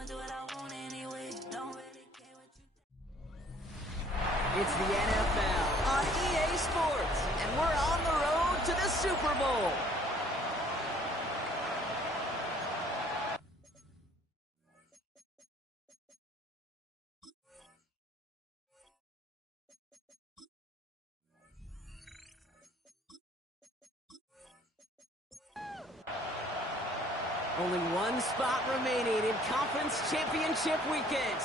It's the NFL on EA Sports, and we're on the road to the Super Bowl. Only one spot remaining in Conference Championship Weekend.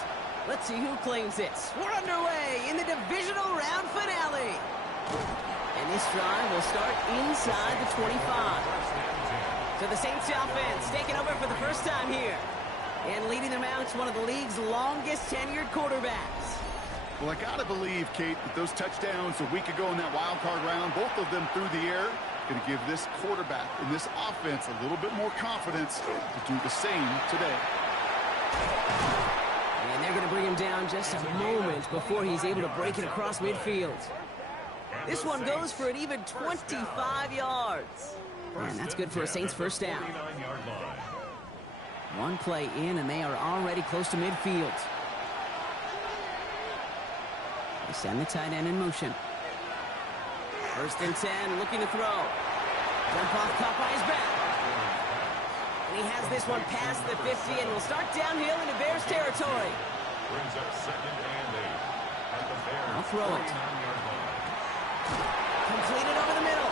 Let's see who claims it. We're underway in the divisional round finale. And this drive will start inside the 25. So the Saints offense taking over for the first time here. And leading them out is one of the league's longest tenured quarterbacks. Well, I gotta believe, Kate, that those touchdowns a week ago in that wild card round, both of them through the air, going to give this quarterback and this offense a little bit more confidence to do the same today. And they're going to bring him down just a moment before he's able to break it across midfield. This one goes for an even 25 yards. And that's good for a Saints first down. One play in, and they are already close to midfield. They send the tight end in motion. First and 10, looking to throw. Jump off, caught by his back. And he has this one past the 50 and will start downhill into Bears territory. Brings up second and 8 at the Bears. I'll throw it. Completed over the middle.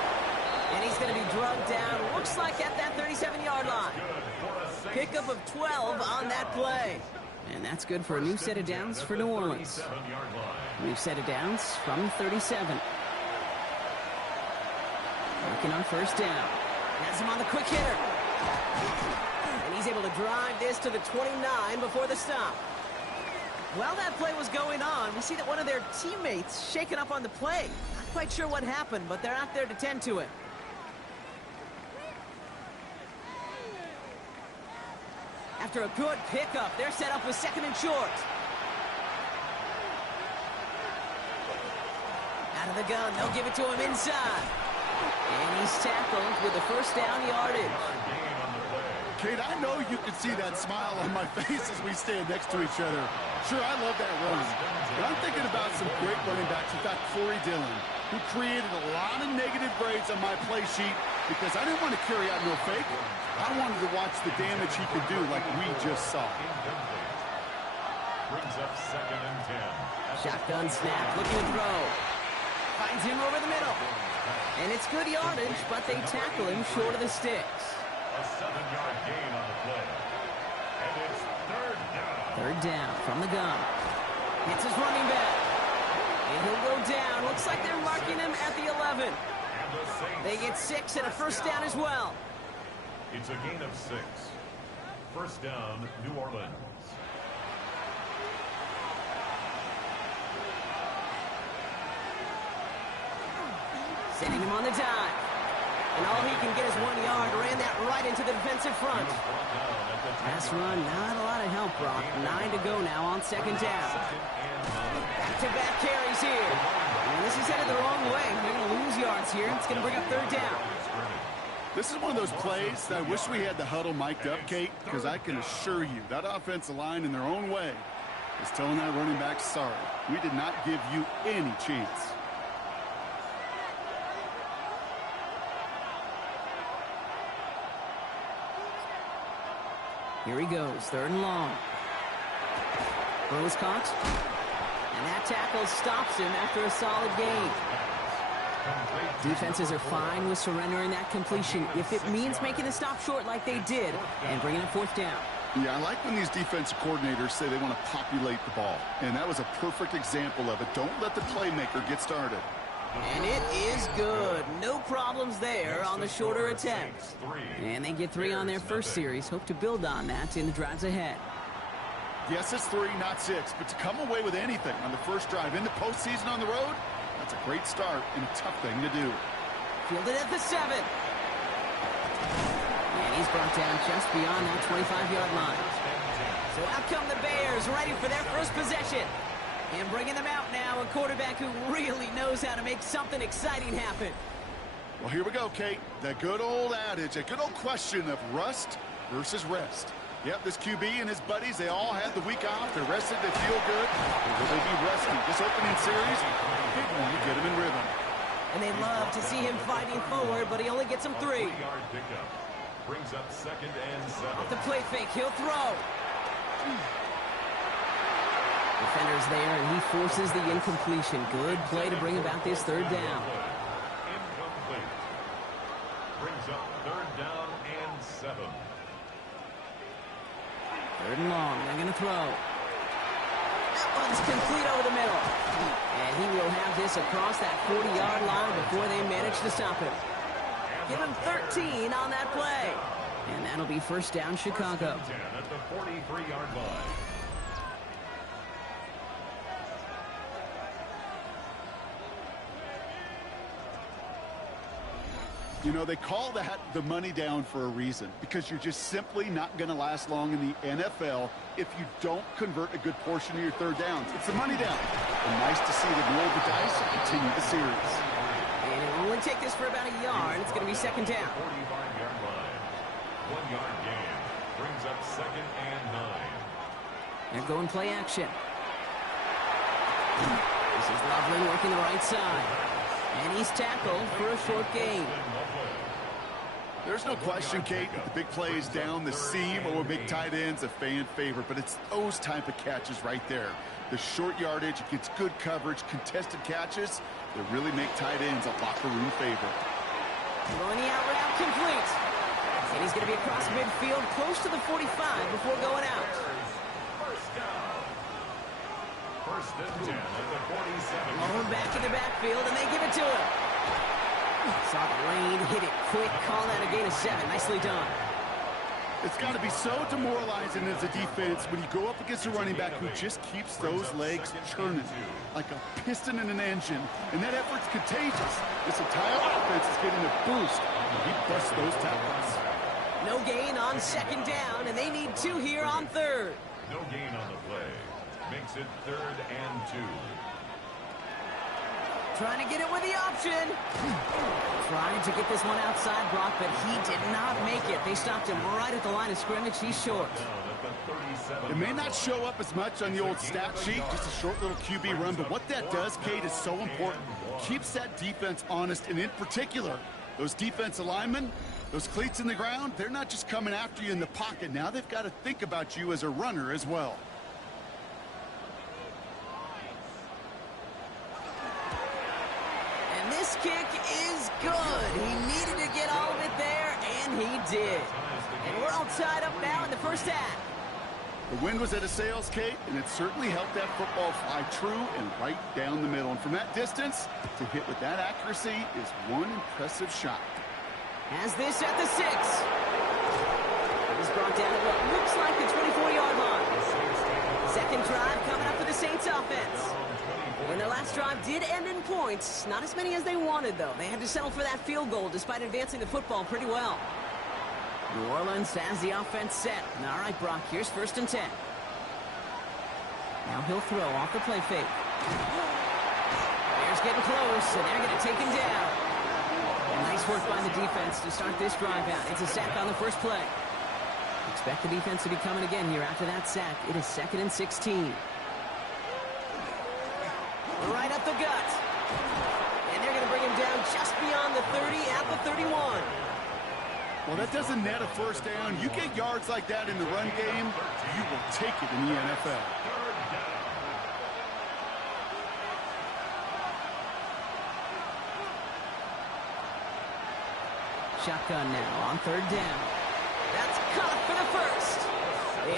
And he's going to be drugged down, looks like at that 37-yard line. Pickup of 12 on that play. And that's good for a new set of downs for New Orleans. New set of downs from 37. Working on first down. Has him on the quick hitter. And he's able to drive this to the 29 before the stop. While that play was going on, we see that one of their teammates shaken up on the play. Not quite sure what happened, but they're out there to tend to it. After a good pickup, they're set up with second and short. Out of the gun, they'll give it to him inside. And he's tackled with the first down yardage. Kate, I know you can see that smile on my face as we stand next to each other. Sure, I love that run. But I'm thinking about some great running backs. In fact, Corey Dillon, who created a lot of negative grades on my play sheet because I didn't want to carry out no fake. I wanted to watch the damage he could do like we just saw. Brings up second and 10. Shotgun snap, looking to throw. Finds him over the middle. And it's good yardage, but they tackle him short of the sticks. A 7-yard gain on the play. And it's third down. Third down from the gun. Hits his running back. And he'll go down. Looks like they're marking him at the 11. They get 6 and a first down as well. It's a gain of 6. First down, New Orleans. Sending him on the dive. And all he can get is 1 yard. Ran that right into the defensive front. Pass run, not a lot of help, Brock. 9 to go now on second down. Back-to-back carries here. And this is headed the wrong way. They're going to lose yards here. It's going to bring up third down. This is one of those plays that I wish we had the huddle mic'd up, Kate, because I can assure you that offensive line in their own way is telling that running back, sorry, we did not give you any chance. Here he goes, third and long. Burrow's caught. And that tackle stops him after a solid gain. Defenses are fine with surrendering that completion if it means making the stop short like they did and bringing up fourth down. Yeah, I like when these defensive coordinators say they want to populate the ball. And that was a perfect example of it. Don't let the playmaker get started. And it is good. No problems there on the shorter attempts. And they get 3 on their first series. Hope to build on that in the drives ahead. Yes, it's 3, not 6. But to come away with anything on the first drive in the postseason on the road, that's a great start and a tough thing to do. Fielded at the 7. And he's brought down just beyond that 25-yard line. So out come the Bears, ready for their first possession. And bringing them out now, a quarterback who really knows how to make something exciting happen. Well, here we go, Kate. That good old adage, a good old question of rust versus rest. Yep, this QB and his buddies, they all had the week off. They're rested, they feel good. Or will they be resting? This opening series, big one to get them in rhythm. And they love to see him fighting forward, but he only gets them 3. 3-yard pickup. Brings up 2nd and 7. Off the play fake, he'll throw. Defender's there, and he forces the incompletion. Good play to bring about this 3rd down. Incomplete. Brings up 3rd down and 7. 3rd and long, they're going to throw. That one's complete over the middle. And he will have this across that 40-yard line before they manage to stop him. Give him 13 on that play. And that'll be 1st down, Chicago. 10 at the 43-yard line. You know, they call that the money down for a reason, because you're just simply not going to last long in the NFL if you don't convert a good portion of your 3rd downs. It's the money down. And nice to see them roll the dice and continue the series. And it'll only take this for about a yard. It's going to be 2nd down. 45-yard line. 1-yard gain. Brings up 2nd and 9. They're going play action. This is Loveland working the right side. And he's tackled for a short gain. There's no question, Kate, that the big plays down the seam or big tight ends a fan favorite, but it's those type of catches right there. The short yardage, it gets good coverage, contested catches that really make tight ends a locker room favorite. Throwing the out route complete. And he's going to be across midfield close to the 45 before going out. First and 10 at the 47. Lowered back in the backfield, and they give it to him. Saw the lane, hit it quick, call that a gain of 7. Nicely done. It's got to be so demoralizing as a defense when you go up against a running back who just keeps those legs churning like a piston in an engine, and that effort's contagious. This entire offense is getting a boost when he busts those tackles. No gain on 2nd down, and they need 2 here on 3rd. No gain on the play. Makes it 3rd and 2. Trying to get it with the option. Trying to get this one outside, Brock, but he did not make it. They stopped him right at the line of scrimmage. He's short. It may not show up as much on the old stat sheet, just a short little QB run, but what that does, Kate, is so important. Keeps that defense honest, and in particular, those defensive linemen, those cleats in the ground, they're not just coming after you in the pocket. Now they've got to think about you as a runner as well. This kick is good. He needed to get all of it there, and he did. And we're all tied up now in the 1st half. The wind was at a sails, Kate, and it certainly helped that football fly true and right down the middle. And from that distance, to hit with that accuracy is one impressive shot. Has this at the 6. He's brought down at what looks like the 24-yard line. 2nd drive coming up for the Saints offense. And their last drive did end in points. Not as many as they wanted, though. They had to settle for that field goal despite advancing the football pretty well. New Orleans has the offense set. All right, Brock, here's 1st and 10. Now he'll throw off the play fake. Bears getting close, and they're going to take him down. And nice work by the defense to start this drive out. It's a sack on the first play. Expect the defense to be coming again here after that sack. It is 2nd and 16. Right up the gut. And they're going to bring him down just beyond the 30 at the 31. Well, that doesn't net a 1st down. You get yards like that in the run game, you will take it in the NFL. Shotgun now on 3rd down. That's caught for the 1st.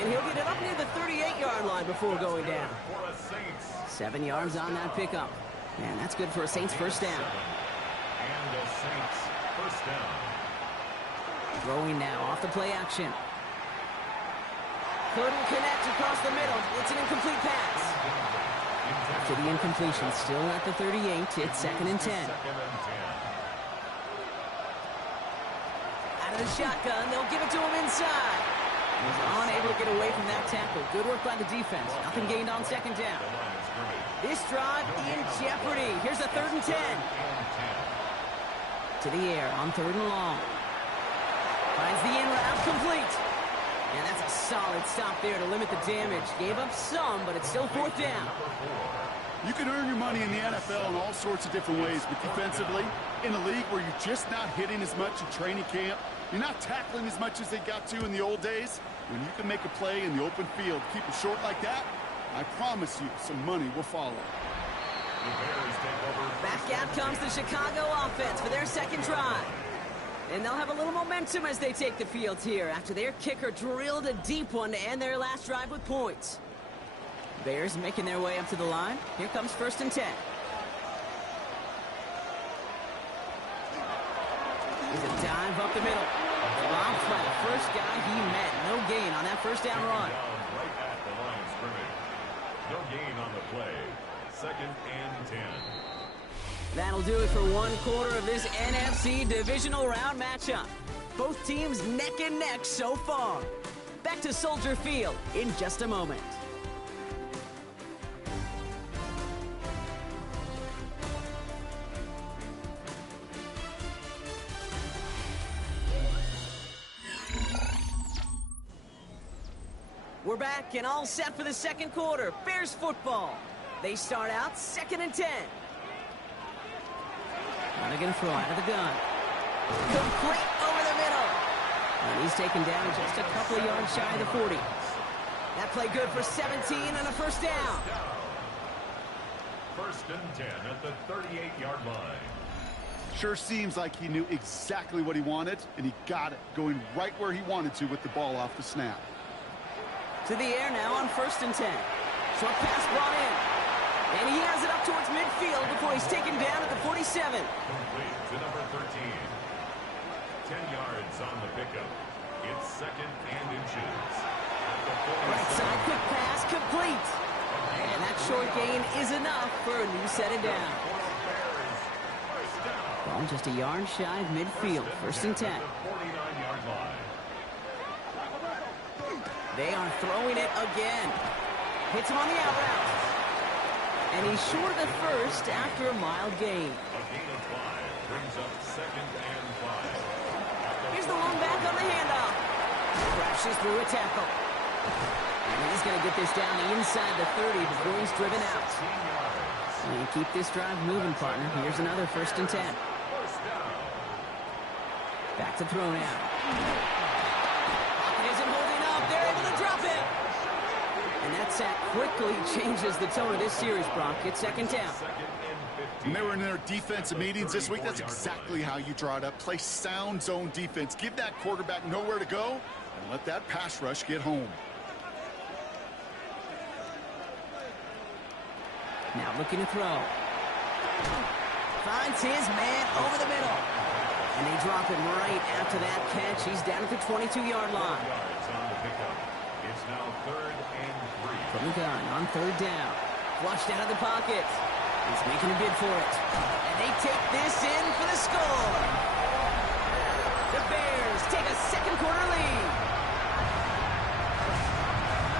And he'll get it up near the 38-yard line before going down. 7 yards on that pickup. And that's good for a Saints 1st down. And a Saints 1st down. Throwing now off the play action. Couldn't connect across the middle. It's an incomplete pass. After the incompletion, still at the 38. It's 2nd and 10. Out of the shotgun, they'll give it to him inside. He's unable to get away from that tackle. Good work by the defense. Nothing gained on 2nd down. This drive in jeopardy. Here's a 3rd and 10. To the air on 3rd and long. Finds the in route complete. And that's a solid stop there to limit the damage. Gave up some, but it's still fourth down. You can earn your money in the NFL in all sorts of different ways, but defensively, in a league where you're just not hitting as much in training camp, you're not tackling as much as they got to in the old days, when you can make a play in the open field, keep it short like that, I promise you some money will follow. Back out comes the Chicago offense for their second drive. And they'll have a little momentum as they take the field here after their kicker drilled a deep one to end their last drive with points. Bears making their way up to the line. Here comes 1st and 10. Here's a dive up the middle. Blocked by the first guy he met. No gain on that first down run. Right at the line of scrimmage. No gain on the play. 2nd and 10. That'll do it for one quarter of this NFC divisional round matchup. Both teams neck and neck so far. Back to Soldier Field in just a moment. We're back and all set for the second quarter. Bears football. They start out 2nd and 10. Now they're going to throw out of the gun. Complete over the middle. And he's taken down just a couple of yards shy of the 40. That play good for 17 and a first down. 1st and 10 at the 38-yard line. Sure seems like he knew exactly what he wanted, and he got it, going right where he wanted to with the ball off the snap. To the air now on 1st and 10. Short pass brought in. And he has it up towards midfield before he's taken down at the 47. Complete to number 13. 10 yards on the pickup. It's 2nd and inches. Right side quick pass complete. And that short gain is enough for a new set of down. Ball just a yard shy of midfield. 1st and 10. 49-yard line. They are throwing it again. Hits him on the out route. And he's short of the first after a mild gain. A gain of 5 brings up 2nd and 5. Here's the one back on the handoff. Crashes through a tackle. And he's going to get this down inside the 30 before he's driven out. And keep this drive moving, partner. Here's another 1st and 10. Back to throw now. Isn't holding up. They're able to drop it. And that sack quickly changes the tone of this series, Brock. It's 2nd down. When they were in their defensive meetings this week, that's exactly how you draw it up. Play sound zone defense. Give that quarterback nowhere to go, and let that pass rush get home. Now looking to throw. Finds his man over the middle. And they drop him right after that catch. He's down at the 22-yard line. Yards on the pickup. It's now 3rd and 3. From the gun on 3rd down. Flushed out of the pocket. He's making a bid for it. And they take this in for the score. The Bears take a second quarter lead.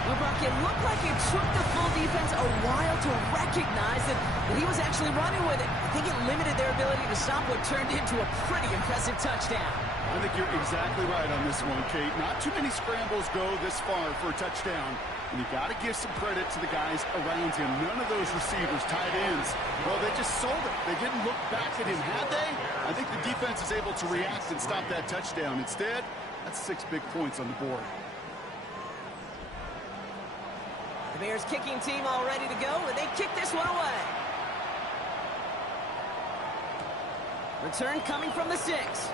Well, Brock, it looked like it took the full defense a while to recognize that he was actually running with it. I think it limited their ability to stop what turned into a pretty impressive touchdown. I think you're exactly right on this one, Kate. Not too many scrambles go this far for a touchdown. And you got to give some credit to the guys around him. None of those receivers, tight ends, well, they just sold it. They didn't look back at him, had they? I think the defense is able to react and stop that touchdown. Instead, that's 6 big points on the board. The Bears kicking team all ready to go, and they kick this one away. Return coming from the 6.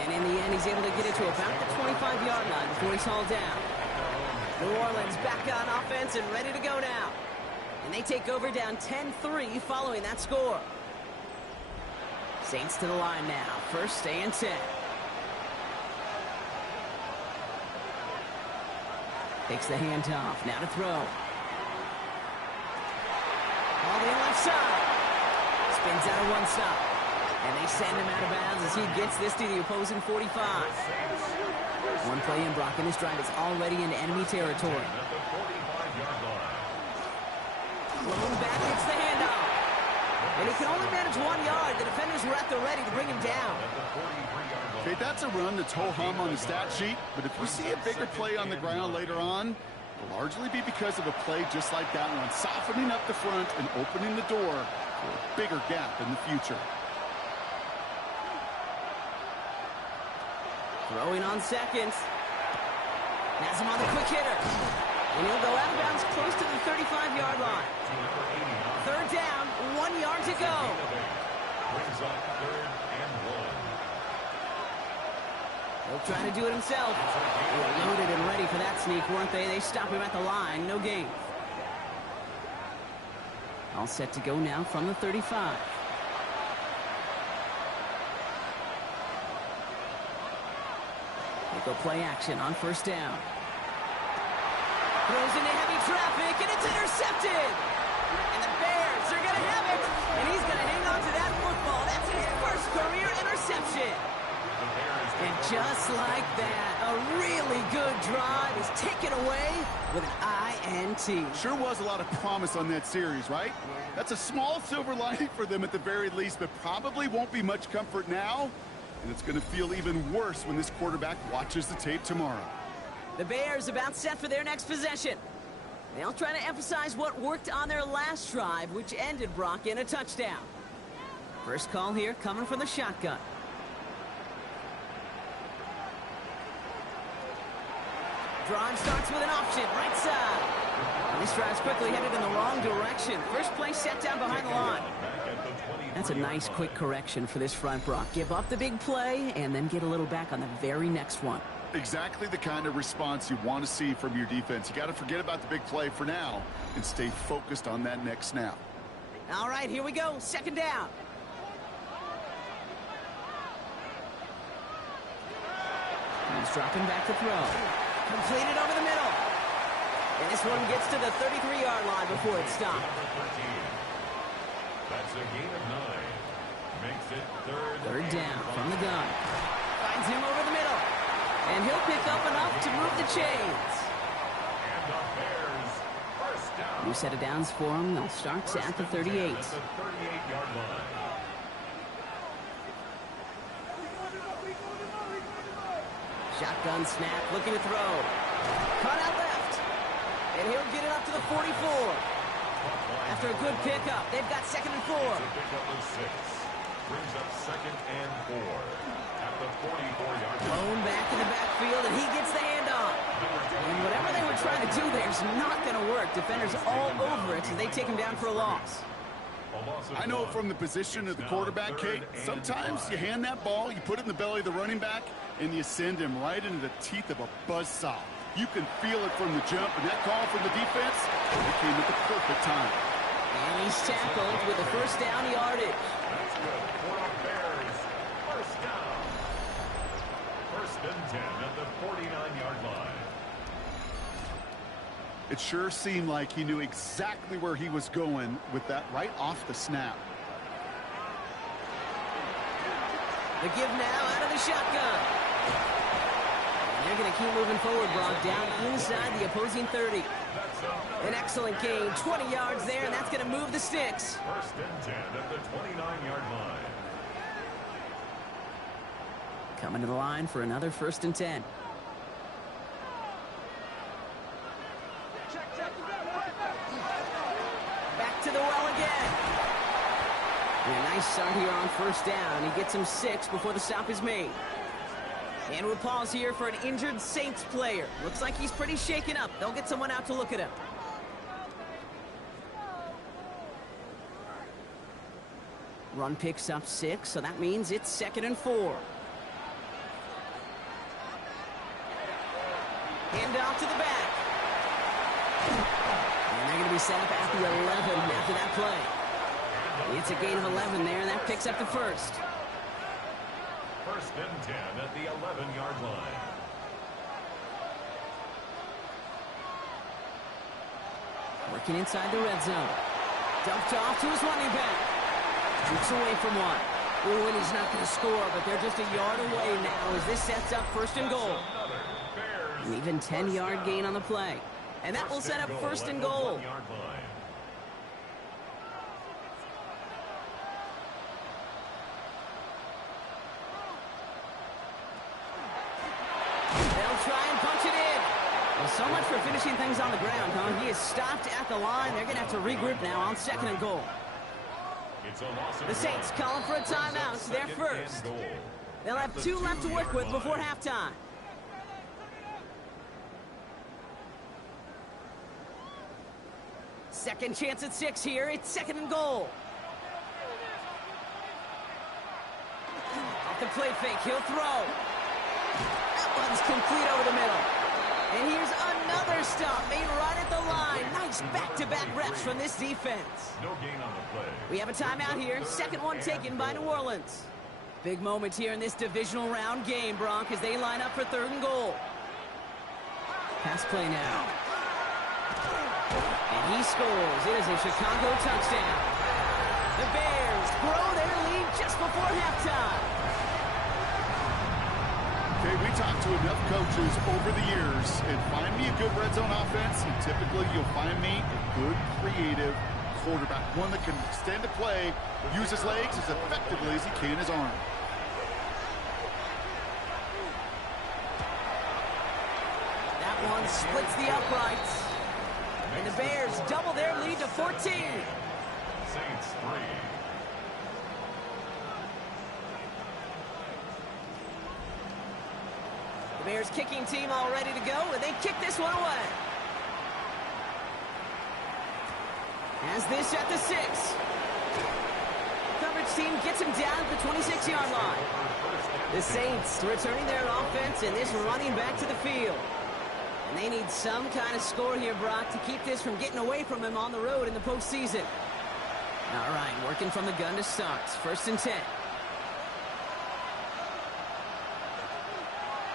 And in the end, he's able to get it to about the 25-yard line before he's hauled down. New Orleans back on offense and ready to go now. And they take over down 10-3 following that score. Saints to the line now. 1st and 10. Takes the handoff. Now to throw. All the way left side. Spins out of one stop. And they send him out of bounds as he gets this to the opposing 45. One play in, Brock, and this drive is already in enemy territory. Blown back, it's the handoff. And he can only manage 1 yard. The defenders were at the ready to bring him down. Okay, that's a run that's ho-hum on the stat sheet, but if you see a bigger play on the ground later on, it'll largely be because of a play just like that one, softening up the front and opening the door for a bigger gap in the future. Throwing on seconds. Has him on the quick hitter. And he'll go out of bounds close to the 35-yard line. Third down, 1 yard to go. Brings up 3rd and 1. He'll try to do it himself. They were loaded and ready for that sneak, weren't they? They stop him at the line. No gain. All set to go now from the 35. They go play action on first down. Throws into heavy traffic, and it's intercepted. And the Bears are going to have it. And he's going to hang on to that football. That's his first career interception. And just like that, a really good drive is taken away with an INT. Sure was a lot of promise on that series, right? That's a small silver lining for them at the very least, but probably won't be much comfort now. And it's going to feel even worse when this quarterback watches the tape tomorrow. The Bears about set for their next possession. They'll try to emphasize what worked on their last drive, which ended, Brock, in a touchdown. First call here coming from the shotgun. Drive starts with an option, right side. And this drive's quickly headed in the wrong direction. First play set down behind the line. That's a nice quick correction for this front, Brock. Give up the big play and then get a little back on the very next one. Exactly the kind of response you want to see from your defense. You got to forget about the big play for now and stay focused on that next snap. All right, here we go. Second down. He's dropping back to throw. Completed over the middle. And this one gets to the 33-yard line before it's stopped. That's a gain of 9. Makes it third down from the gun. Finds him over the middle. And he'll pick up enough to move the chains. And the Bears, first down. New set of downs for him. They'll start at the 38. At the 38-yard line. Shotgun snap, looking to throw. Caught out left. And he'll get it up to the 44. After a good pickup, they've got 2nd and 4. Pickup of 6. Brings up 2nd and 4. At the 44-yard line. Thrown back in the backfield, and he gets the handoff. And whatever they were trying to do there is not going to work. Defenders all over it as they take him down for a loss. I know from the position of the quarterback, Kate, sometimes you hand that ball, you put it in the belly of the running back, and you send him right into the teeth of a buzzsaw. You can feel it from the jump, and that call from the defense, it came at the perfect time. And he's tackled with a first down yardage. That's good for the Bears. First down. 1st and 10 at the 49-yard line. It sure seemed like he knew exactly where he was going with that right off the snap. The give now out of the shotgun. And they're going to keep moving forward, Brock, down inside the opposing 30. An excellent gain, 20 yards there, and that's going to move the sticks. 1st and 10 at the 29-yard line. Coming to the line for another 1st and 10. Back to the well again. And a nice start here on first down. He gets him 6 before the stop is made. And we'll pause here for an injured Saints player. Looks like he's pretty shaken up. They'll get someone out to look at him. Run picks up 6, so that means it's 2nd and 4. Hand off to the back. And they're going to be set up at the 11 after that play. It's a gain of 11 there, and that picks up the first. 1st and 10 at the 11-yard line. Working inside the red zone. Dumped off to his running back. Shoots away from one. Ooh, and he's not going to score, but they're just a yard away now as this sets up 1st and goal. An even 10-yard gain on the play. And that will set up 1st and goal. try and punch it in. Well, so much for finishing things on the ground, huh? He is stopped at the line. They're going to have to regroup now on 2nd and goal. The Saints calling for a timeout. They're first. They'll have 2 left to work with before halftime. Second chance at 6 here. It's 2nd and goal. Off the play fake, he'll throw. That one's complete over the middle. And here's another stop made right at the line. Nice back-to-back reps from this defense. No gain on the play. We have a timeout here. Second one taken by New Orleans. Big moment here in this divisional round game, Bronk, as they line up for 3rd and goal. Pass play now. And he scores. It is a Chicago touchdown. The Bears grow their lead just before halftime. Okay, we talked to enough coaches over the years, and find me a good red zone offense, and typically you'll find me a good, creative quarterback, one that can extend the play, use his legs as effectively as he can his arm. That one splits the uprights. And the Bears double their lead to 14. Saints 3. The Bears kicking team all ready to go, and they kick this one away. As this at the 6. Coverage team gets him down at the 26-yard line. The Saints returning their offense and this running back to the field. And they need some kind of score here, Brock, to keep this from getting away from him on the road in the postseason. All right, working from the gun to start. 1st and 10.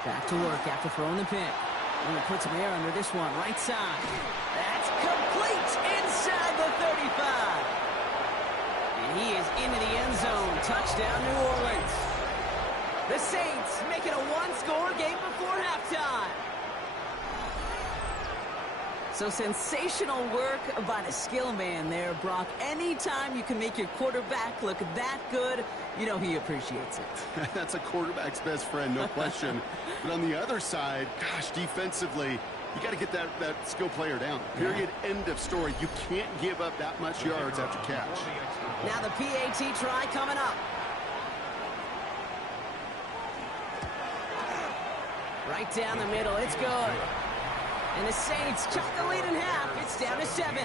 Back to work after throwing the pick. And he puts some air under this one, right side. That's complete inside the 35. And he is into the end zone. Touchdown, New Orleans. The Saints make it a one-score game before halftime. So sensational work by the skill man there, Brock. Anytime you can make your quarterback look that good, you know he appreciates it. That's a quarterback's best friend, no question. But on the other side, gosh, defensively, you got to get that skill player down. Period, end of story. You can't give up that much yards after catch. Now the PAT try coming up. Right down the middle, it's good. And the Saints cut the lead in half. It's down to 7.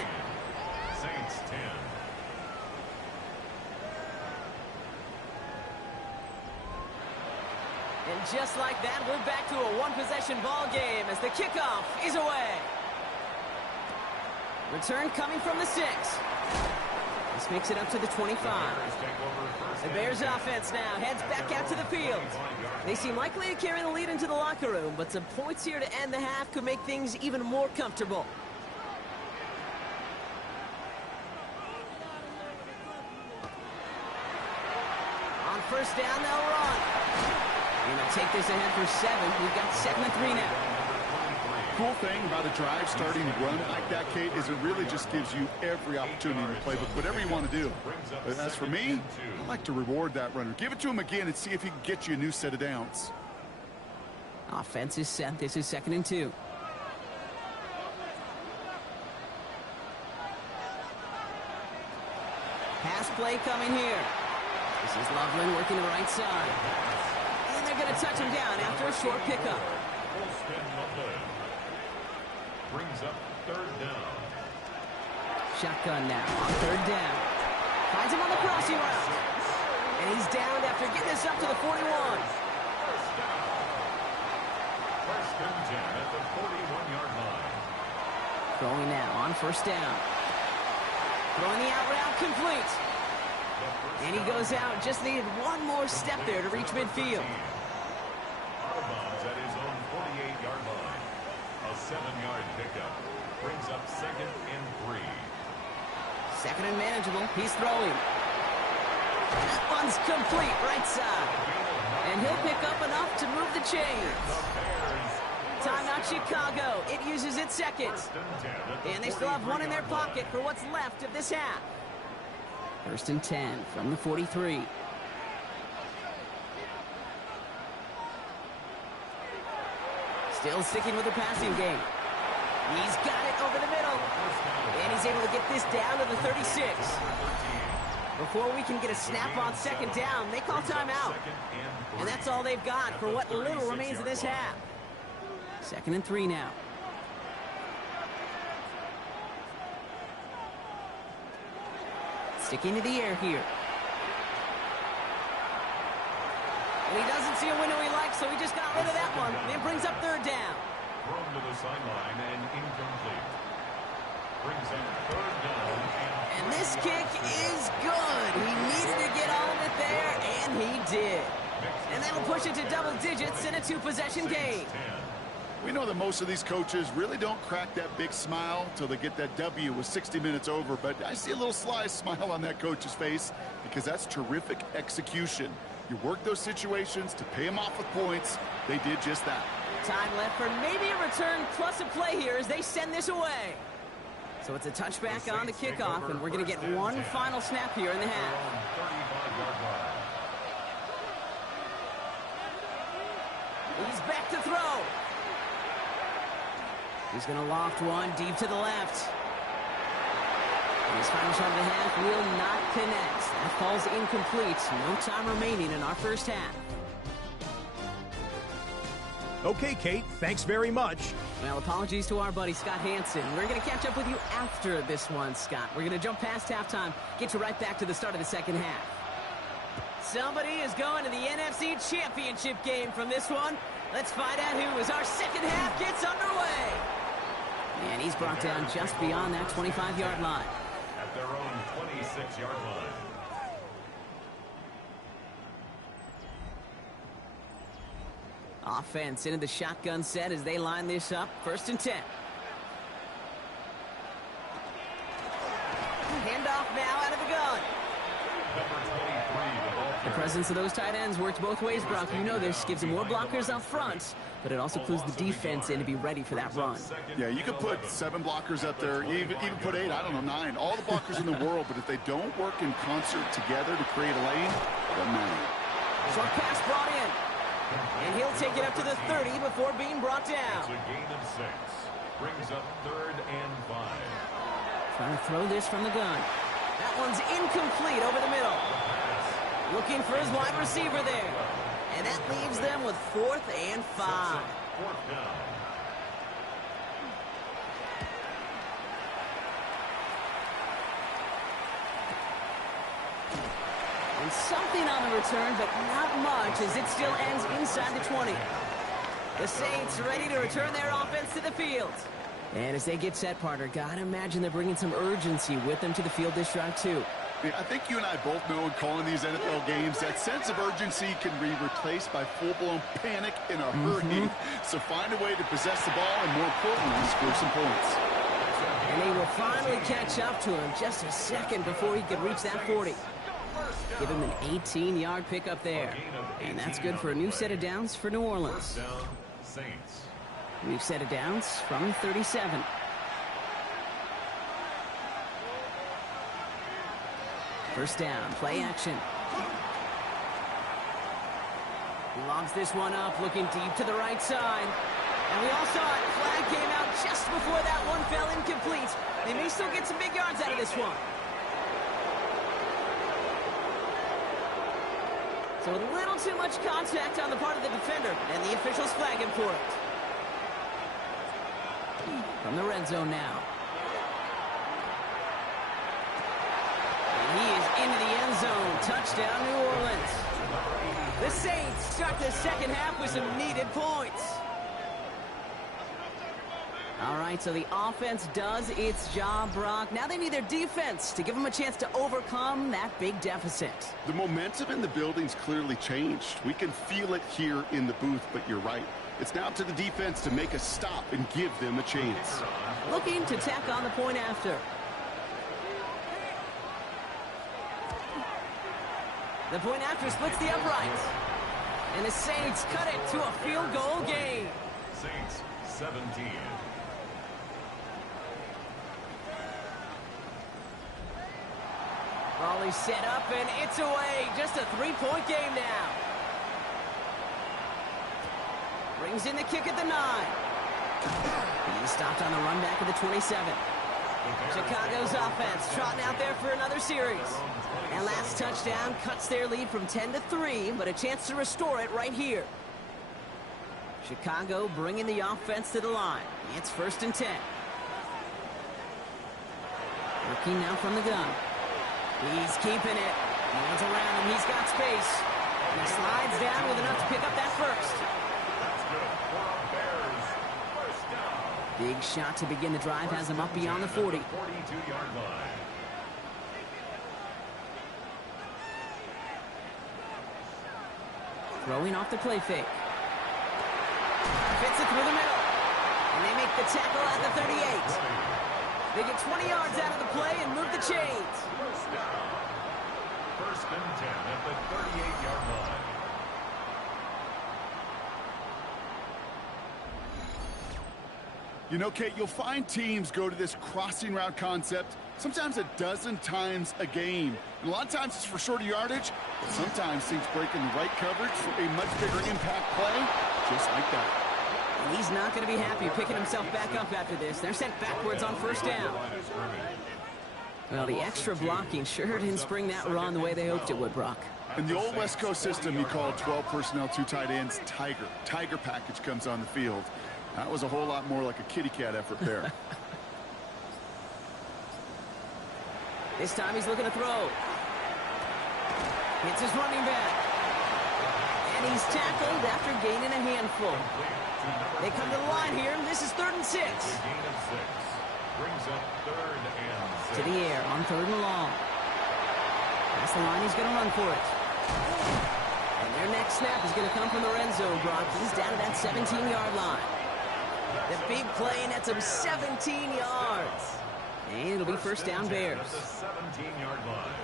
Saints 10. And just like that, we're back to a one-possession ball game as the kickoff is away. Return coming from the 6. This makes it up to the 25. The Bears offense now heads back out to the field. They seem likely to carry the lead into the locker room, but some points here to end the half could make things even more comfortable. On 1st down, they'll run. Gonna take this ahead for 7. We've got 2nd and 3 now. Cool thing about a drive starting to run like that, Kate, is it really just gives you every opportunity in the playbook, whatever you want to do. But as for me, I like to reward that runner. Give it to him again and see if he can get you a new set of downs. Offense is set. This is 2nd and 2. Pass play coming here. This is Loveland working the right side. And they're going to touch him down after a short pickup. Brings up 3rd down. Shotgun now on 3rd down. Finds him on the crossing route. And he's down after getting this up to the 41. First down. 1st and 10 at the 41-yard line. Throwing now on 1st down. Throwing the out route complete. And he goes out. Just needed one more step there to reach midfield. Out of bounds at his own 48-yard line. A 7-yard pickup. Brings up 2nd and 3. 2nd and manageable. He's throwing. That one's complete right side. And he'll pick up enough to move the chains. Timeout Chicago. It uses its 2nd. And they still have one in their pocket for what's left of this half. 1st and 10 from the 43. Still sticking with the passing game. He's got it over the middle. And he's able to get this down to the 36. Before we can get a snap on second down, they call timeout. And that's all they've got for what little remains of this half. 2nd and 3 now. Sticking to the air here. And he doesn't see a window he likes, so he just got rid of that one. And it brings up 3rd down. Thrown to the sideline and incomplete. Brings up 3rd down. And this kick is good. He needed to get all of it there, and he did. And that'll push it to double digits in a 2-possession game. We know that most of these coaches really don't crack that big smile till they get that W with 60 minutes over, but I see a little sly smile on that coach's face because that's terrific execution. You work those situations to pay them off with points. They did just that. Time left for maybe a return plus a play here as they send this away. So it's a touchback on the kickoff, and we're going to get one final snap here in the half. He's back to throw. He's going to loft one deep to the left. And his final shot of the half will not connect. That falls incomplete. No time remaining in our first half. Okay, Kate, thanks very much. Well, apologies to our buddy Scott Hansen. We're going to catch up with you after this one, Scott. We're going to jump past halftime, get you right back to the start of the second half. Somebody is going to the NFC Championship game from this one. Let's find out who as our second half gets underway. And he's brought down just beyond that 25-yard line. At their own 26-yard line. Offense into the shotgun set as they line this up. 1st and 10. Handoff now out of the gun. The presence of those tight ends works both ways, Brock. You know this. Gives them more blockers up front, but it also clues the defense in to be ready for that run. Yeah, you could put 7 blockers up there, even put 8, I don't know, 9. All the blockers in the world, but if they don't work in concert together to create a lane, it doesn't matter. Short pass brought in. And he'll take it up to the 30 before being brought down. It's a gain of 6. Brings up 3rd and 5. Trying to throw this from the gun. That one's incomplete over the middle. Looking for his wide receiver there. And that leaves them with 4th and 5. 4th down. And something on the return, but not much as it still ends inside the 20. The Saints ready to return their offense to the field. And as they get set, partner, gotta imagine they're bringing some urgency with them to the field this drive, too. Yeah, I think you and I both know in calling these NFL games, that sense of urgency can be replaced by full-blown panic in a hurry. So find a way to possess the ball and, more importantly, score some points. And they will finally catch up to him just a second before he could reach that 40. Give him an 18-yard pickup there. And that's good for a new set of downs for New Orleans. Down, Saints. New set of downs from 37. First down, play action. Lobs this one up, looking deep to the right side. And we all saw it. Flag came out just before that one fell incomplete. They may still get some big yards out of this one. So a little too much contact on the part of the defender, and the officials flag him for it. From the red zone now. And he is into the end zone. Touchdown, New Orleans. The Saints start the second half with some needed points. All right, so the offense does its job, Brock. Now they need their defense to give them a chance to overcome that big deficit. The momentum in the building's clearly changed. We can feel it here in the booth, but you're right. It's now to the defense to make a stop and give them a chance. Looking to tack on the point after. The point after splits the upright. And the Saints cut it to a field goal game. Saints 17. Raleigh set up, and it's away. Just a 3-point game now. Brings in the kick at the 9. He's stopped on the run back of the 27. Chicago's offense trotting out there for another series. And last touchdown cuts their lead from 10-3, but a chance to restore it right here. Chicago bringing the offense to the line. It's 1st and 10. Working now from the gun. He's keeping it. Hands around him. He's got space. And he slides down with enough to pick up that first. That's good for Bears. First down. Big shot to begin the drive has him up beyond the 40. 42-yard line. Throwing off the play fake. Fits it through the middle. And they make the tackle at the 38. They get 20 yards out of the play and move the chains. First down. 1st and 10 at the 38-yard line. You know, Kate, you'll find teams go to this crossing route concept sometimes a dozen times a game. And a lot of times it's for shorter yardage, but sometimes teams break in the right coverage for a much bigger impact play, just like that. And he's not going to be happy picking himself back up after this. They're sent backwards on 1st down. Well, the extra blocking sure didn't spring that run the way they hoped it would, Brock. In the old West Coast system, you call 12 personnel, 2 tight ends, Tiger. Tiger package comes on the field. That was a whole lot more like a kitty cat effort there. This time he's looking to throw. Hits his running back. And he's tackled after gaining a handful. They come to the line here, and this is 3rd and 6. Gain of 6. Brings up 3rd and 6. To the air on 3rd and long. That's the line he's going to run for it. And their next snap is going to come from the end zone, Brock. He's down to that 17-yard line. The big play nets him 17 yards. And it'll be 1st down Bears. At the 17-yard line.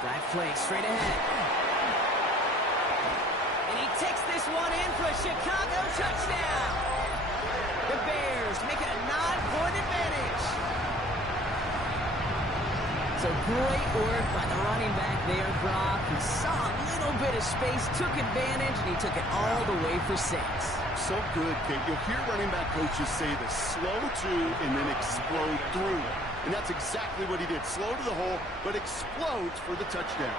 Drive play straight ahead. And he takes this one in for a Chicago touchdown. The Bears make it a 9-point advantage. So great work by the running back there, Brock. He saw a little bit of space, took advantage, and he took it all the way for 6. So good, Kate. You'll hear running back coaches say this: slow to and then explode through. And that's exactly what he did. Slow to the hole, but explodes for the touchdown.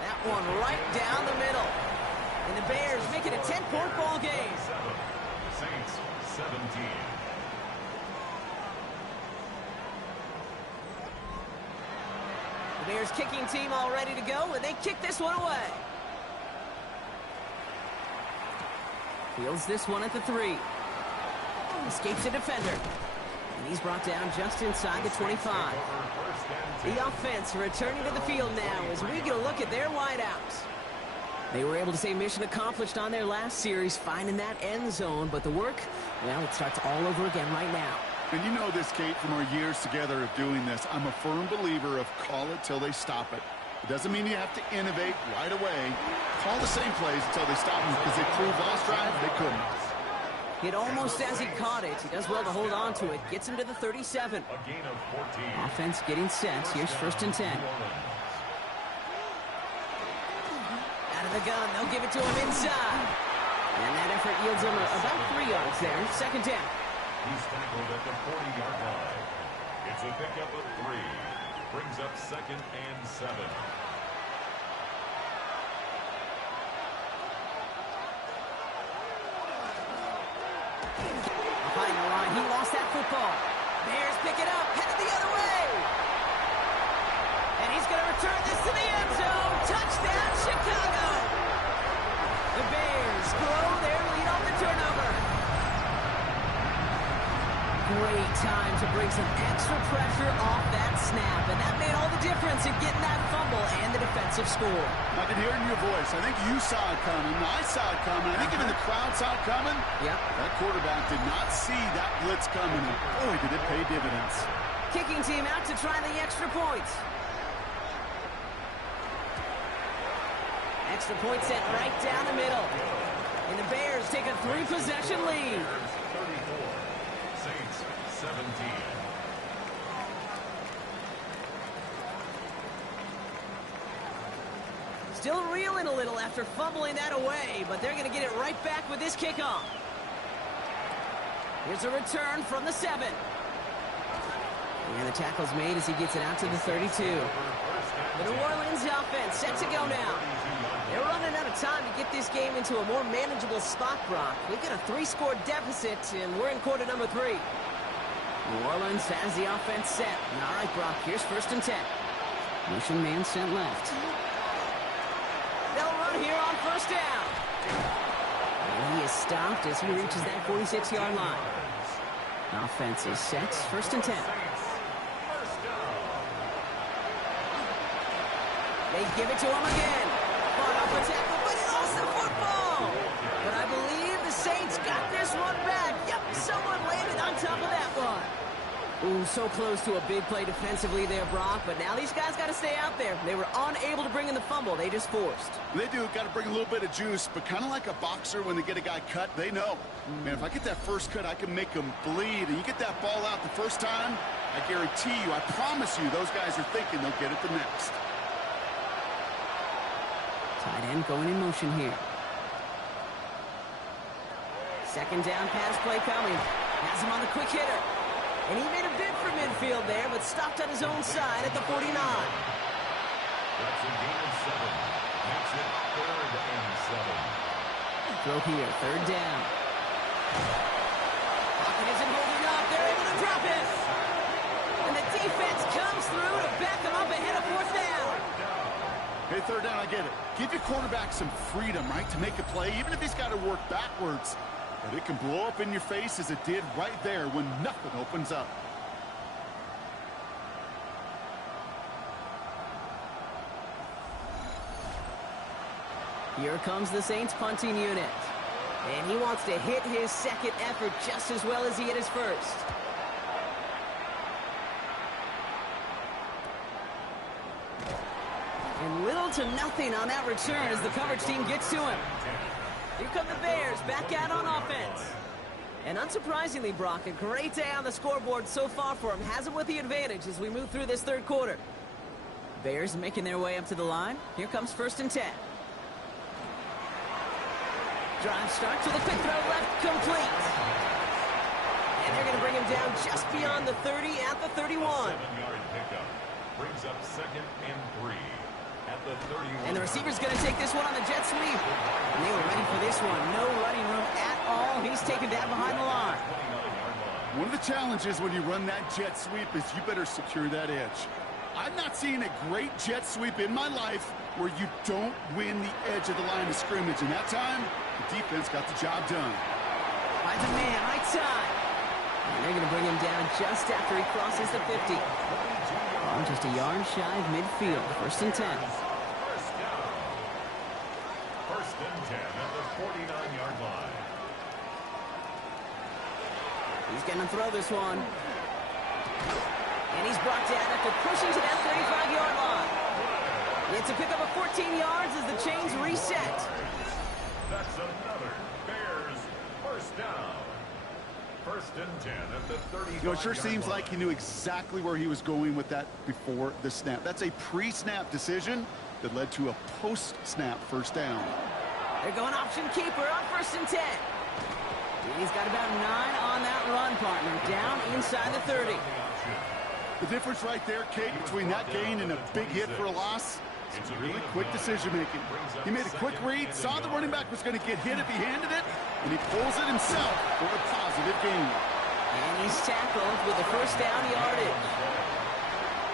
That one right down the middle. And the Bears make it a 10-point ball game. Saints 17. The Bears kicking team all ready to go, and they kick this one away. Fields this one at the 3. Escapes a defender. And he's brought down just inside the 25. The offense returning to the field now as we get a look at their wideouts. They were able to say mission accomplished on their last series, finding that end zone, but the work, well, it starts all over again right now. And you know this, Kate, from our years together of doing this. I'm a firm believer of call it till they stop it. It doesn't mean you have to innovate right away. Call the same plays until they stop them, because they proved last drive they couldn't. Hit almost as he caught it. He does well to hold on to it. Gets him to the 37. A gain of 14. Offense getting set. Here's 1st and 10. Out of the gun. They'll give it to him inside. And that effort yields him about 3 yards there. 2nd down. He's tackled at the 40-yard line. It's a pickup of 3. Brings up 2nd and 7. Behind the line, he lost that football. Bears pick it up, headed the other way. And he's going to return this to the end zone. Touchdown, Chicago. The Bears grow their lead on the turnover. Great time to bring some extra pressure off that snap, and that made all the difference in getting that fumble and the defensive score. I can hear it in your voice. I think you saw it coming. I saw it coming. I think even the crowd saw it coming. Yep. That quarterback did not see that blitz coming. And boy, did it pay dividends. Kicking team out to try the extra points. Extra point set right down the middle. And the Bears take a 3-possession lead. 34. Saints 17. Still reeling a little after fumbling that away, but they're going to get it right back with this kickoff. Here's a return from the 7. And the tackle's made as he gets it out to the 32. The New Orleans offense set to go now. They're running out of time to get this game into a more manageable spot, Brock. We've got a 3-score deficit, and we're in quarter number 3. New Orleans has the offense set. All right, Brock, here's 1st and 10. Motion man sent left. They'll run here on 1st down. And he is stopped as he reaches that 46-yard line. Offense is set. 1st and 10. They give it to him again. Fought off a tackle, but he lost the football. But I believe the Saints got this one back. Yep, someone landed on top of that one. Ooh, so close to a big play defensively there, Brock. But now these guys got to stay out there. They were unable to bring in the fumble. They just forced. They do. Got to bring a little bit of juice. But kind of like a boxer when they get a guy cut, they know. Man, if I get that first cut, I can make him bleed. And you get that ball out the first time, I guarantee you, I promise you, those guys are thinking they'll get it the next. Tight end going in motion here. 2nd down pass play coming. Has him on the quick hitter. And he made a bid for midfield there, but stopped on his own side at the 49. That's a gain of 7. Makes it 3rd and 7. Throw here, 3rd down. Pocket isn't holding up. They're able to drop it. And the defense comes through to back them up ahead of 4th down. Hey, 3rd down, I get it. Give your quarterback some freedom, right, to make a play, even if he's got to work backwards. But it can blow up in your face as it did right there when nothing opens up. Here comes the Saints punting unit. And he wants to hit his 2nd effort just as well as he hit his 1st. And little to nothing on that return as the coverage team gets to him. Here come the Bears back out on offense. And unsurprisingly, Brock, a great day on the scoreboard so far for him. Has him with the advantage as we move through this 3rd quarter. Bears making their way up to the line. Here comes 1st and 10. Drive starts with a quick throw left, complete. And they're going to bring him down just beyond the 30 at the 31. 7-yard pickup brings up 2nd and 3 at the 31. And the receiver's going to take this one on the jet sweep. And they were ready for this one. No running room at all. He's taken down behind the line. One of the challenges when you run that jet sweep is you better secure that edge. I've not seen a great jet sweep in my life where you don't win the edge of the line of scrimmage. And that time, the defense got the job done. Finds a man, right side. And they're going to bring him down just after he crosses the 50. Oh, just a yard shy of midfield. 1st and 10. First down. 1st and 10 at the 49-yard line. He's going to throw this one. And he's brought down after pushing to that 35-yard line. It's a pickup of 14 yards as the chains reset. That's another Bears 1st down. 1st and 10 at the 35-yard line. You know, it sure seems like he knew exactly where he was going with that before the snap. That's a pre-snap decision that led to a post-snap 1st down. They're going option keeper on 1st and 10. He's got about 9 on that run, partner. Down inside the 30. The difference right there, Kate, between that gain and a big hit for a loss, it's really quick decision-making. He made a quick read, saw the running back was going to get hit if he handed it, and he pulls it himself for a positive gain. And he's tackled with the 1st down yardage.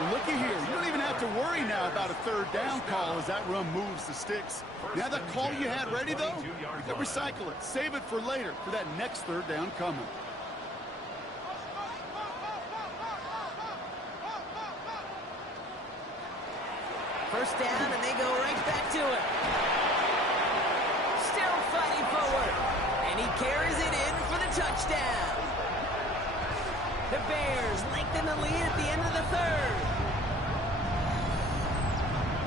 Well, looky here. You don't even have to worry now about a 3rd down call as that run moves the sticks. Now that call you had ready, though, you can recycle it. Save it for later for that next 3rd down coming. First down, and they go right back to it. Still fighting forward. And he carries it in for the touchdown. The Bears lengthen the lead at the end of the 3rd.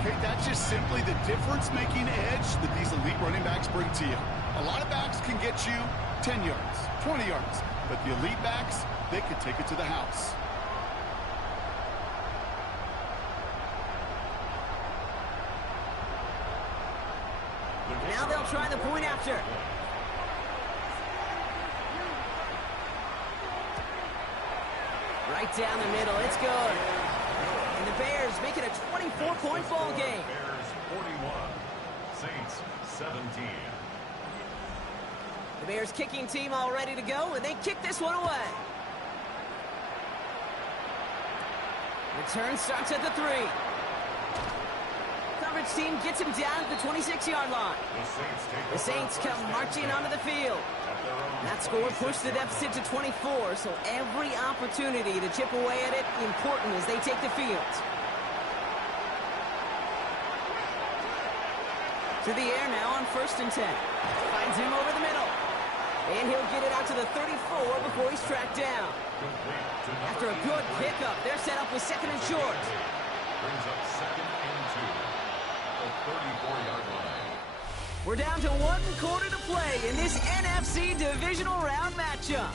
Okay, that's just simply the difference-making edge that these elite running backs bring to you. A lot of backs can get you 10 yards, 20 yards, but the elite backs, they can take it to the house. Now they'll try the point after. Right down the middle. It's good. And the Bears make it a 24-point ball game. Bears 41, Saints 17. The Bears kicking team all ready to go, and they kick this one away. Return starts at the 3. Coverage team gets him down at the 26-yard line. The Saints come marching onto the field. That score pushed the deficit to 24, so every opportunity to chip away at it important as they take the field. To the air now on 1st and 10. Finds him over the middle. And he'll get it out to the 34 before he's tracked down. After a good pickup, they're set up with 2nd and short. Brings up 2nd and 2. The 34-yard line. We're down to 1 quarter to play in this NFC divisional round matchup.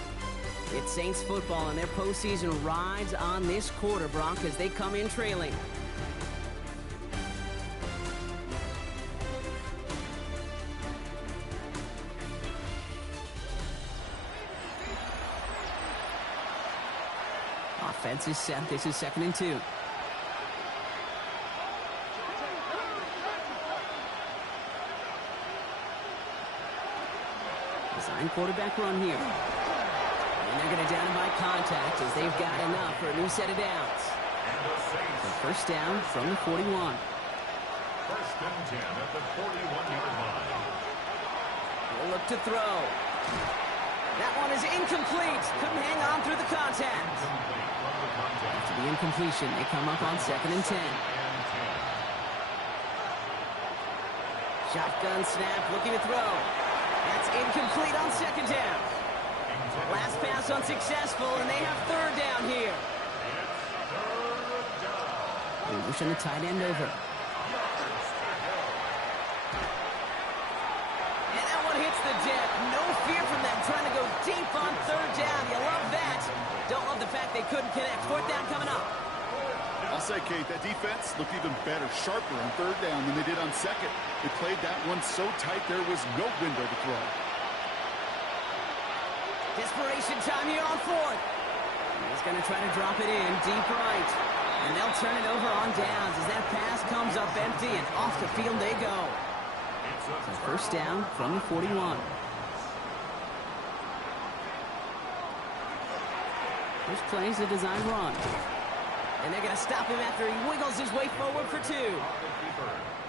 It's Saints football, and their postseason rides on this quarter, Brock, as they come in trailing. Offense is set. This is 2nd and 2. Design quarterback run here. And they're going to down him by contact as they've got enough for a new set of downs. So 1st down from the 41. 1st and 10 at the 41-yard line. They'll look to throw. That one is incomplete. Couldn't hang on through the contact. After the incompletion, they come up on 2nd and 10. Shotgun snap, looking to throw. That's incomplete on 2nd down. Last pass unsuccessful, and they have 3rd down here. They motion the tight end over. And that one hits the deck. No fear from them, trying to go deep on 3rd down. You love that. Don't love the fact they couldn't connect. 4th down coming up. I'll say, Kate, that defense looked even better, sharper on 3rd down than they did on 2nd. They played that one so tight there was no window to throw. Desperation time here on 4th. He's going to try to drop it in deep right. And they'll turn it over on downs as that pass comes up empty, and off the field they go. So 1st down from the 41. This plays a design run. And they're going to stop him after he wiggles his way forward for 2.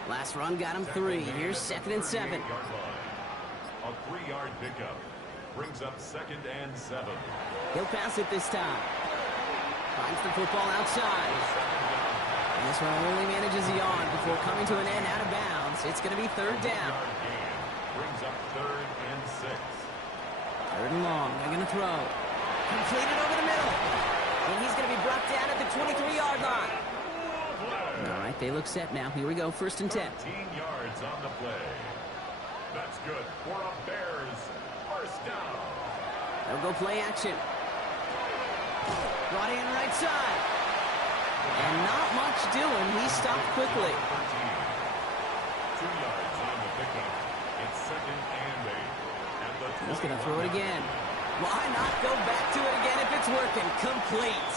Last run got him 3. Here's 2nd and 7. A 3-yard pickup. Brings up 2nd and 7. He'll pass it this time. Finds the football outside. And this one only manages a yard before coming to an end out of bounds. It's going to be 3rd down. Brings up 3rd and 6. 3rd and long. They're going to throw. Completed over the middle. And he's going to be brought down at the 23-yard line. All right, they look set now. Here we go, 1st and 10. 13 yards on the play. That's good for a Bears 1st down. They'll go play action. Brought in right side. And not much doing. He stopped quickly. 2 yards on the pickup. It's 2nd and 8. At the He's going to throw it again. Why not go back to it again if it's working? Complete.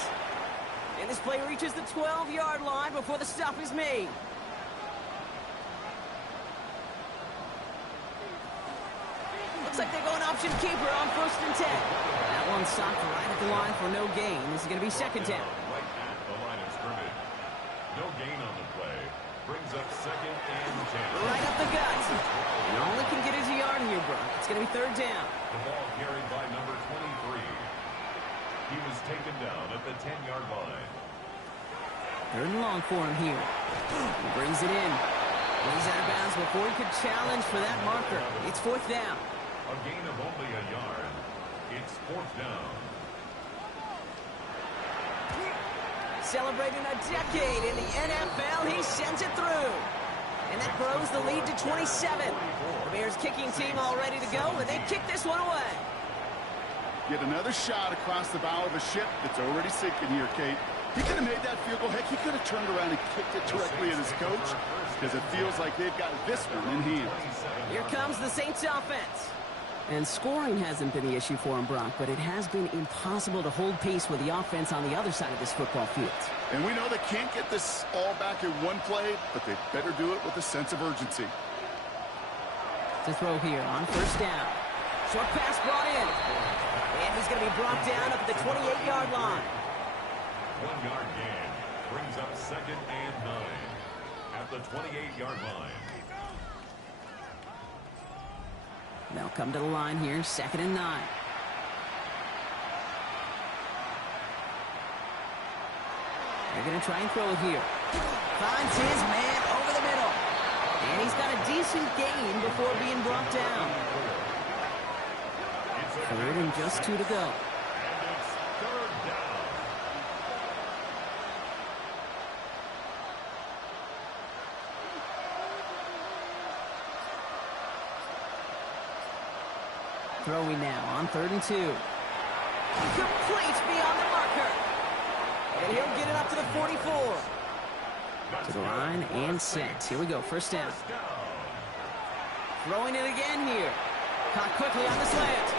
And this play reaches the 12-yard line before the stop is made. Looks like they're going option keeper on 1st and 10. That one stopped right at the line for no gain. This is going to be 2nd down. Right at the line of scrimmage. No gain on the play. Brings up 2nd and 10. Right up the gut. And all he can get is a yard here, Brock. It's going to be 3rd down. The ball carried by number 23. He was taken down at the 10-yard line. 3rd and long for him here. He brings it in. He's out of bounds before he could challenge for that marker. It's 4th down. A gain of only a yard. It's 4th down. Celebrating a decade in the NFL, he sends it through. And that grows the lead to 27. The Bears kicking team all ready to go, and they kick this one away. Get another shot across the bow of a ship that's already sinking here, Kate. He could have made that field goal. Heck, he could have turned around and kicked it directly at his coach, because it feels like they've got this one in hand. Here comes the Saints offense. And scoring hasn't been the issue for him, Brock, but it has been impossible to hold pace with the offense on the other side of this football field. And we know they can't get this all back in one play, but they better do it with a sense of urgency. To throw here on first down. Short pass brought in. And he's going to be brought down up at the 28-yard line. 1 yard gain brings up 2nd and 9 at the 28-yard line. They'll come to the line here, 2nd and 9. They're going to try and throw it here. Finds his man over the middle. And he's got a decent gain before being brought down. 3rd and just 2 to go. And it's 3rd down. Throwing now on 3rd and 2. Complete beyond the marker. And he'll get it up to the 44. To the line and set. Here we go, first down. Throwing it again here. Caught quickly on the slant.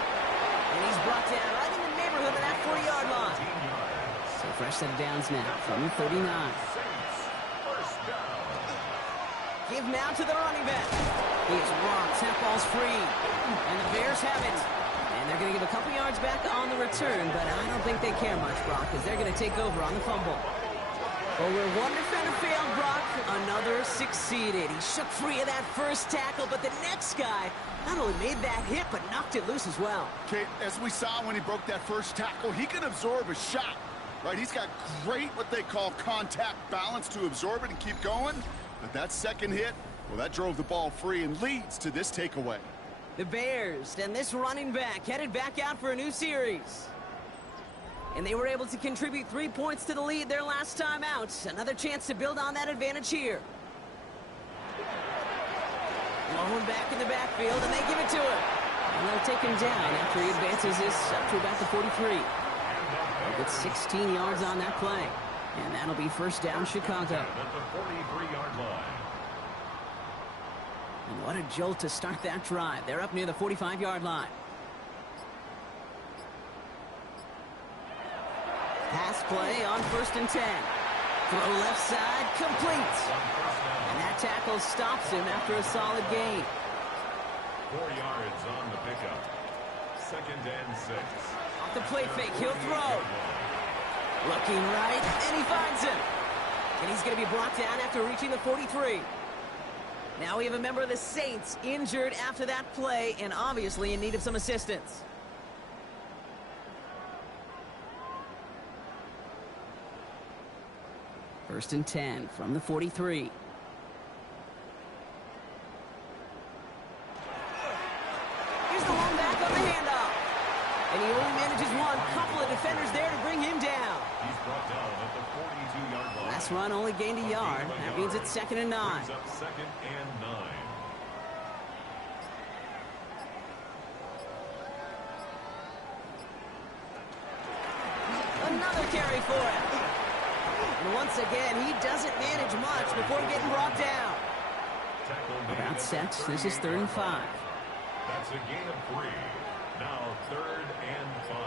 And he's brought down right in the neighborhood of that 40-yard line. So fresh set of downs now from the 39. Give now to the running back. He's rocked. That ball's free. And the Bears have it. And they're going to give a couple yards back on the return, but I don't think they care much, Brock, because they're going to take over on the fumble. Well, where one defender failed, Brock, another succeeded. He shook free of that first tackle, but the next guy not only made that hit, but knocked it loose as well. Kate, as we saw when he broke that first tackle, he can absorb a shot, right? He's got great, what they call contact balance to absorb it and keep going. But that second hit, well, that drove the ball free and leads to this takeaway. The Bears and this running back headed back out for a new series. And they were able to contribute 3 points to the lead their last time out. Another chance to build on that advantage here. Lone back in the backfield, and they give it to him. And they'll take him down after he advances this up to about the 43. They'll get 16 yards on that play. And that'll be first down, Chicago. At the 43-yard line. And what a jolt to start that drive. They're up near the 45-yard line. Pass play on 1st and 10. Throw left side, complete. And that tackle stops him after a solid gain. 4 yards on the pickup. 2nd and 6. Off the play fake, he'll throw. Looking right, and he finds him. And he's going to be brought down after reaching the 43. Now we have a member of the Saints injured after that play and obviously in need of some assistance. First and 10 from the 43. Here's the one back on the handoff. And he only manages one. Couple of defenders there to bring him down. He's brought down at the 42-yard line. Last run only gained a yard. That means it's 2nd and 9. Brings up 2nd and 9. Another carry for him. And once again, he doesn't manage much before getting brought down. About set. This is 3rd and 5. That's a gain of 3. Now 3rd and 5.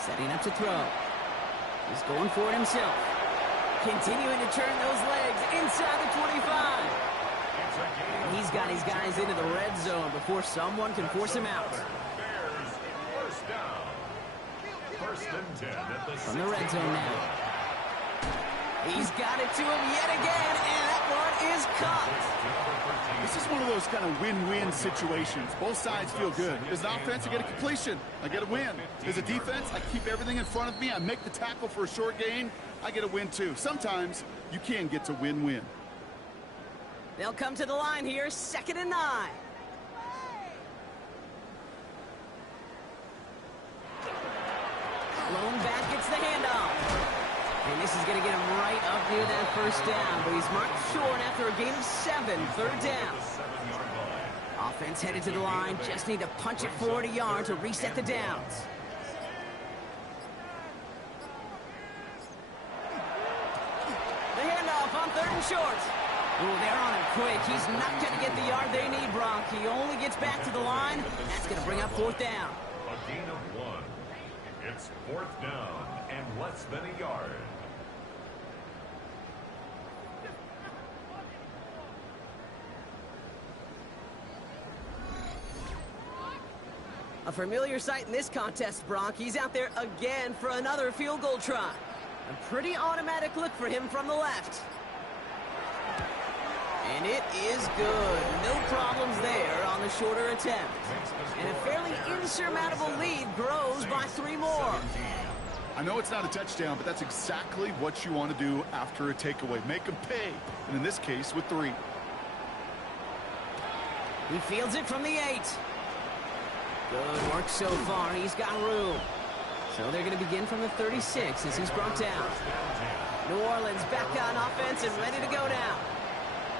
Setting up to throw. He's going for it himself. Continuing to turn those legs inside the 25. He's got his guys into the red zone before someone can force him out. Bears first down. 1st and 10 at the From the red zone now. He's got it to him yet again, and that one is caught. This is one of those kind of win-win situations. Both sides feel good. As an offense, I get a completion. I get a win. As a defense, I keep everything in front of me. I make the tackle for a short gain. I get a win, too. Sometimes you can get to win-win. They'll come to the line here, 2nd and 9. Lone back gets the handoff. And this is going to get him right up near that first down. But he's marked short after a gain of 7. 3rd down. The 7-yard line. offense headed to the line. Just need to punch it forward a yard to reset the downs. The handoff on 3rd and short. Ooh, they're on him quick. He's not going to get the yard they need, Bronk. He only gets back to the line. That's going to bring up 4th down. A gain of 1. It's 4th down and less than a yard. A familiar sight in this contest, Bronk. He's out there again for another field goal try. A pretty automatic look for him from the left. And it is good. No problems there on the shorter attempt. And a fairly insurmountable lead grows by 3 more. I know it's not a touchdown, but that's exactly what you want to do after a takeaway. Make them pay, and in this case, with 3. He fields it from the 8. Good work so far. He's got room. So they're going to begin from the 36 as he's brought down. New Orleans back on offense and ready to go now.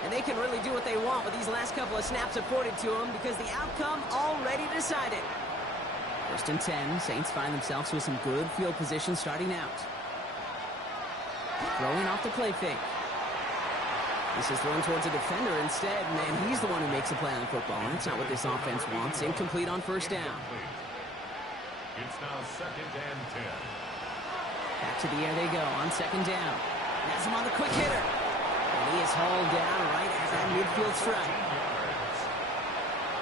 And they can really do what they want with these last couple of snaps afforded to them because the outcome already decided. 1st and 10. Saints find themselves with some good field position starting out. Throwing off the play fake. This is thrown towards a defender instead, and he's the one who makes a play on the football. And that's not what this offense wants. Incomplete on 1st down. It's now 2nd and 10. Back to the air they go on 2nd down. And that's him on the quick hitter. And he is hauled down right at that midfield strike.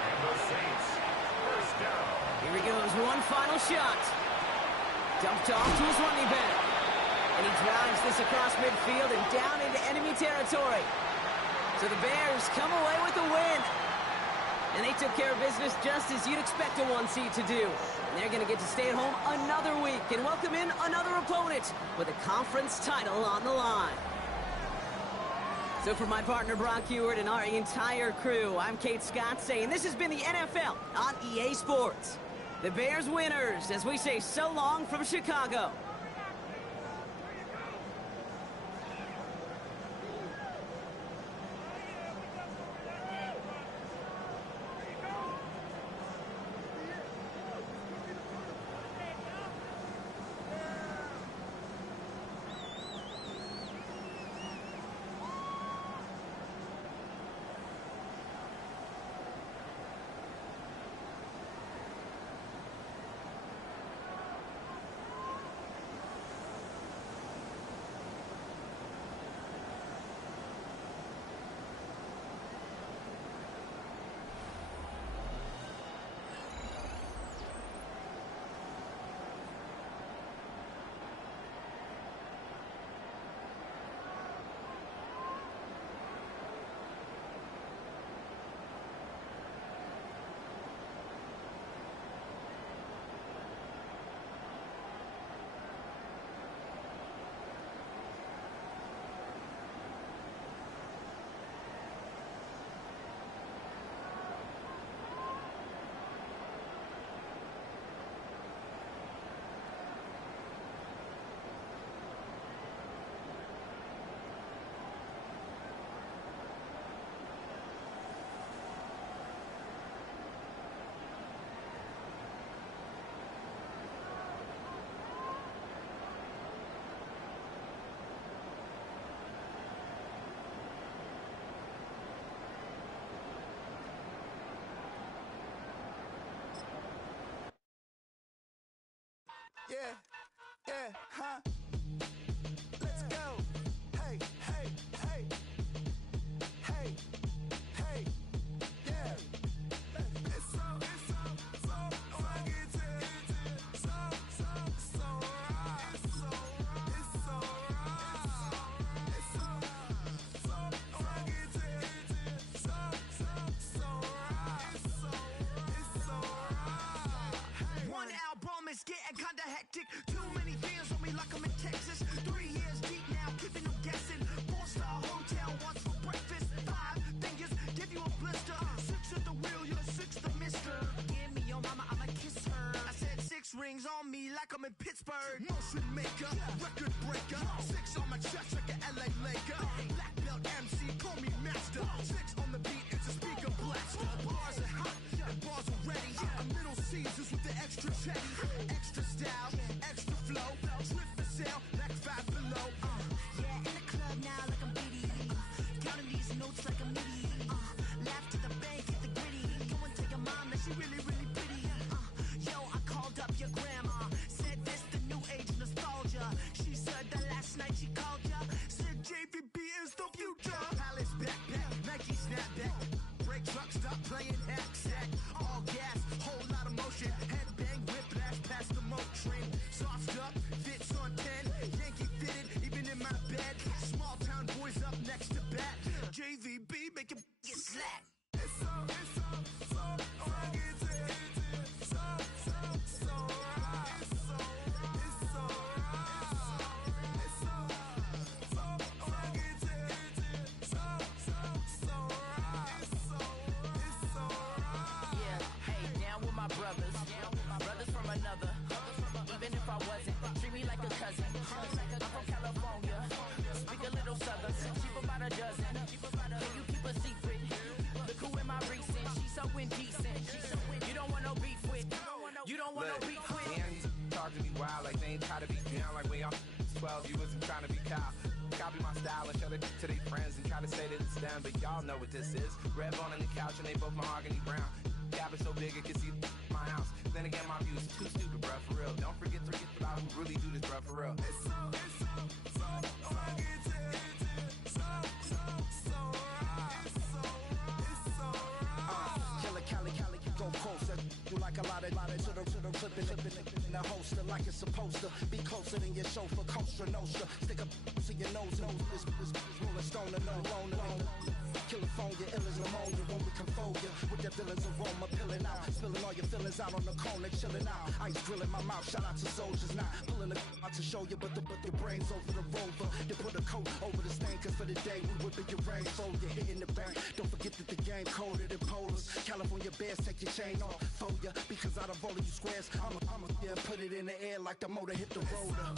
And the Saints, 1st down. Here he goes, one final shot. Dumped off to his running back. And he drives this across midfield and down into enemy territory. So the Bears come away with a win. And they took care of business just as you'd expect a 1 seed to do. And they're going to get to stay at home another week and welcome in another opponent with a conference title on the line. So for my partner Bronk Huard and our entire crew, I'm Kate Scott saying this has been the NFL on EA Sports. The Bears winners as we say so long from Chicago. Huh? Let's go. Hey, hey, hey. Hey, hey, yeah. It's so fucking so right. It's so right. It's so right. One album is getting kinda hectic. Too many things on me like I'm in Texas. 3 years deep now, keeping them guessing. 4-star hotel, what's for breakfast? 5 fingers, give you a blister. 6 at the wheel, you're 6 the mister. Give me your mama, I'ma kiss her. I said 6 rings on me. like I'm in Pittsburgh. Motion maker, record breaker. 6 on my chest like an LA Laker. Black belt MC, call me master. 6 on the beat, it's a speaker blaster. Bars are hot, and bars are ready. I'm Little Caesars with the extra chetty. Extra style, extra flow. Drift for sale, like 5 below. Yeah, in the club now like I'm BD. Counting these notes like a MIDI. Laugh to the bank, hit the gritty. Go and tell your mom that she really, really pretty. Yo, I called up your grandma. Said this the new age nostalgia. She said that last night she called ya. Said JVB is the future. Palace backpack, Nike snapback. Break truck, stop playing hack sack. All gas, whole lot of motion. Headbang, whiplash, past the moat train. Sauced up, fits on 10. Yankee fitted, even in my bed. Small town boys up next to bat. JVB, make it get slack. It's so right. It's so right. It's so right. It's so right. It's so right. Yeah, hey, down with my brothers. Brothers from another. Even if I wasn't, treat me like a cousin. I'm from California. Speak a little southern. Cheap about a dozen. Can you keep a secret? Look who in my recent. She's so indecent. You don't want no beef with. You don't want no beef with. Man, these talk to me wild like they ain't try to be down like when y'all 12. You wasn't trying to be Kyle. Copy my style and show it to their friends and try to say that it's them, but y'all know what this is. Red bone on the couch and they both mahogany brown. Cabin so big it can see my house. Then again, my views too stupid, bruh, for real. Don't forget to get about who really do this, bruh, for real. It's so right. It's so right. It's so right. Killer Cali, go closer. You like a lot of to the clipping in the holster like it's supposed to be closer than your chauffeur, Costa Nostra. Stick a to your nose, this rolling stone and no loner. California, ill as pneumonia, when we can fold you with that villain's aroma, pilling out, spilling all your feelings out on the corner, chilling out. Ice grilling my mouth, shout out to soldiers, not pulling the out to show you, but your brains over the rover. You put a coat over the stain, cause for the day we whipping your rain, fold you hitting the bank. Don't forget that the game colder than polars. California bears, take your chain off for ya, because out of all of you squares, I'm a yeah, put it in the air like the motor hit the roller.